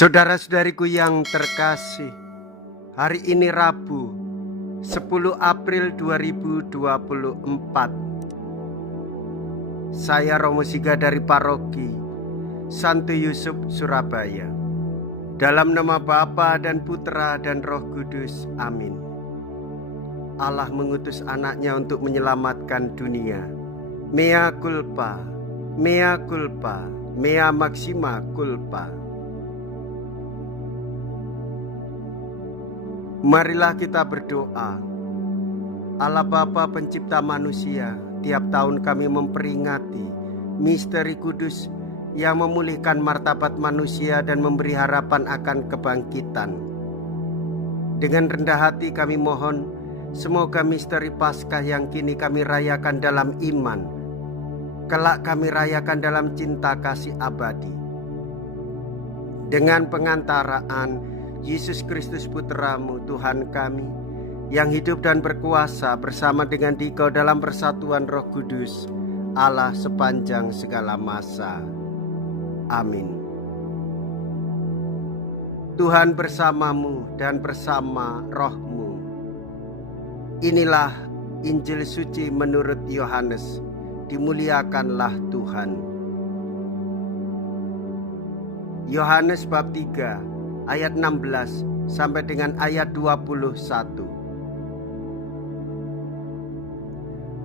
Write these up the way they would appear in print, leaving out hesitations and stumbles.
Saudara-saudariku yang terkasih, hari ini Rabu 10 April 2024. Saya Romo Siga dari Paroki Santo Yusuf, Surabaya. Dalam nama Bapa dan Putra dan Roh Kudus, amin. Allah mengutus anaknya untuk menyelamatkan dunia. Mea culpa, mea culpa, mea maxima culpa. Marilah kita berdoa. Allah Bapa pencipta manusia, tiap tahun kami memperingati misteri kudus yang memulihkan martabat manusia dan memberi harapan akan kebangkitan. Dengan rendah hati kami mohon, semoga misteri Paskah yang kini kami rayakan dalam iman, kelak kami rayakan dalam cinta kasih abadi. Dengan pengantaraan Yesus Kristus Putramu, Tuhan kami, yang hidup dan berkuasa bersama dengan Dikau dalam persatuan Roh Kudus, Allah sepanjang segala masa. Amin. Tuhan bersamamu dan bersama rohmu. Inilah Injil suci menurut Yohanes. Dimuliakanlah Tuhan. Yohanes bab 3 ayat 16 sampai dengan ayat 21.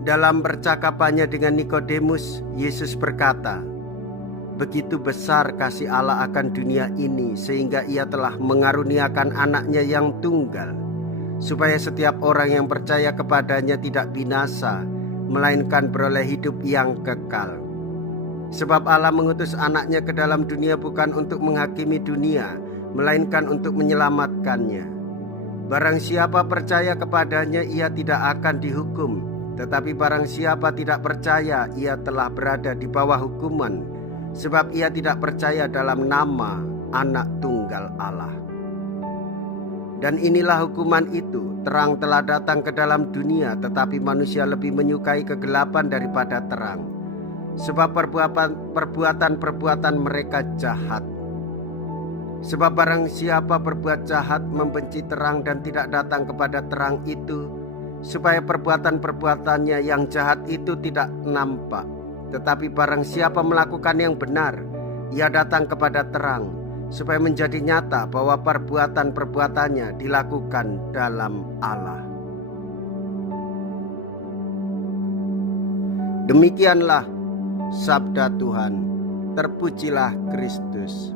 Dalam percakapannya dengan Nikodemus, Yesus berkata, "Begitu besar kasih Allah akan dunia ini, sehingga Ia telah mengaruniakan anaknya yang tunggal, supaya setiap orang yang percaya kepadanya tidak binasa, melainkan beroleh hidup yang kekal. Sebab Allah mengutus anaknya ke dalam dunia bukan untuk menghakimi dunia, melainkan untuk menyelamatkannya. Barang siapa percaya kepadanya, ia tidak akan dihukum. Tetapi barang siapa tidak percaya, ia telah berada di bawah hukuman, sebab ia tidak percaya dalam nama Anak Tunggal Allah. Dan inilah hukuman itu, terang telah datang ke dalam dunia, tetapi manusia lebih menyukai kegelapan daripada terang, sebab perbuatan-perbuatan mereka jahat. Sebab barang siapa berbuat jahat membenci terang dan tidak datang kepada terang itu, supaya perbuatan-perbuatannya yang jahat itu tidak nampak. Tetapi barang siapa melakukan yang benar, ia datang kepada terang, supaya menjadi nyata bahwa perbuatan-perbuatannya dilakukan dalam Allah." Demikianlah sabda Tuhan. Terpujilah Kristus.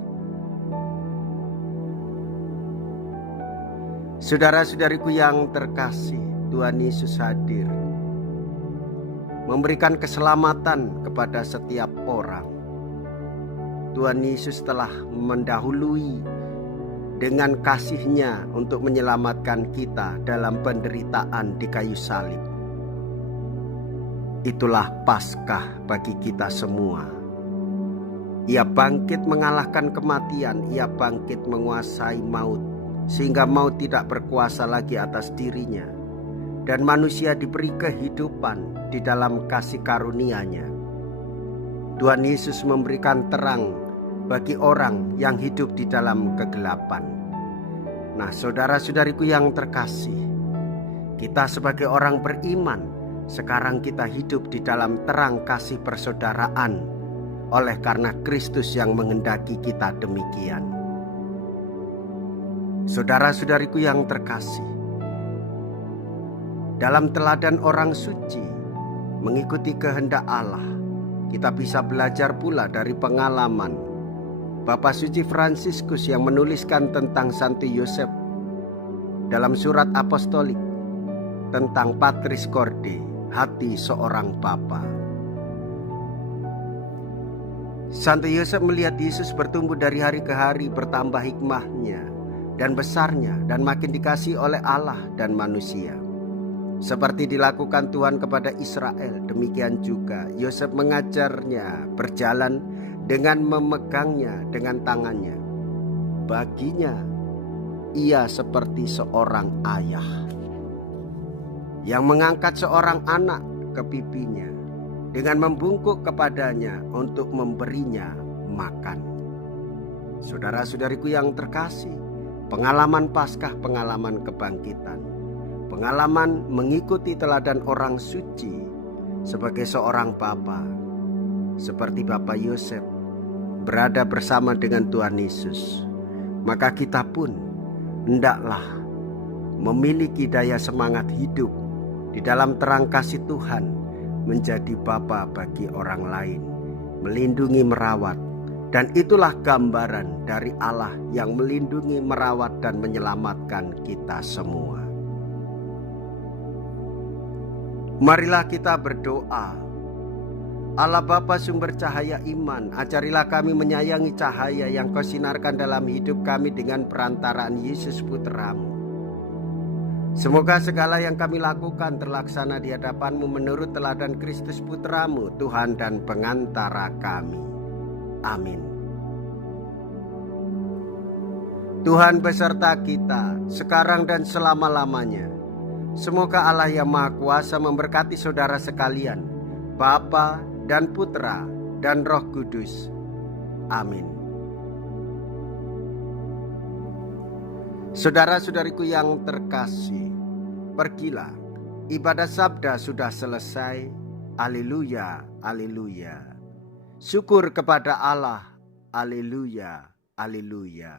Saudara-saudariku yang terkasih, Tuhan Yesus hadir memberikan keselamatan kepada setiap orang. Tuhan Yesus telah mendahului dengan kasih-Nya untuk menyelamatkan kita dalam penderitaan di kayu salib. Itulah Paskah bagi kita semua. Ia bangkit mengalahkan kematian, Ia bangkit menguasai maut, sehingga maut tidak berkuasa lagi atas dirinya, dan manusia diberi kehidupan di dalam kasih karunia-Nya. Tuhan Yesus memberikan terang bagi orang yang hidup di dalam kegelapan. Nah, saudara-saudariku yang terkasih, kita sebagai orang beriman, sekarang kita hidup di dalam terang kasih persaudaraan, oleh karena Kristus yang menghendaki kita demikian. Saudara-saudariku yang terkasih, dalam teladan orang suci mengikuti kehendak Allah, kita bisa belajar pula dari pengalaman Bapak Suci Fransiskus yang menuliskan tentang Santo Yosef dalam surat apostolik tentang Patris Corde, hati seorang bapa. Santo Yosef melihat Yesus bertumbuh dari hari ke hari, bertambah hikmahnya dan besarnya, dan makin dikasihi oleh Allah dan manusia. Seperti dilakukan Tuhan kepada Israel, demikian juga Yosef mengajarnya berjalan dengan memegangnya dengan tangannya. Baginya, ia seperti seorang ayah yang mengangkat seorang anak ke pipinya dengan membungkuk kepadanya untuk memberinya makan. Saudara-saudariku yang terkasih, pengalaman Paskah, pengalaman kebangkitan, pengalaman mengikuti teladan orang suci sebagai seorang bapa, seperti Bapak Yosef berada bersama dengan Tuhan Yesus, maka kita pun hendaklah memiliki daya semangat hidup di dalam terang kasih Tuhan, menjadi bapa bagi orang lain, melindungi, merawat. Dan itulah gambaran dari Allah yang melindungi, merawat, dan menyelamatkan kita semua. Marilah kita berdoa. Allah Bapa sumber cahaya iman, ajarilah kami menyayangi cahaya yang Kau sinarkan dalam hidup kami dengan perantaraan Yesus Putra-Mu. Semoga segala yang kami lakukan terlaksana di hadapan-Mu menurut teladan Kristus Putra-Mu, Tuhan dan pengantara kami. Amin. Tuhan beserta kita sekarang dan selama-lamanya. Semoga Allah yang Maha Kuasa memberkati saudara sekalian, Bapa dan Putra dan Roh Kudus. Amin. Saudara-saudariku yang terkasih, pergilah, ibadah sabda sudah selesai. Haleluya, haleluya. Syukur kepada Allah. Haleluya, haleluya.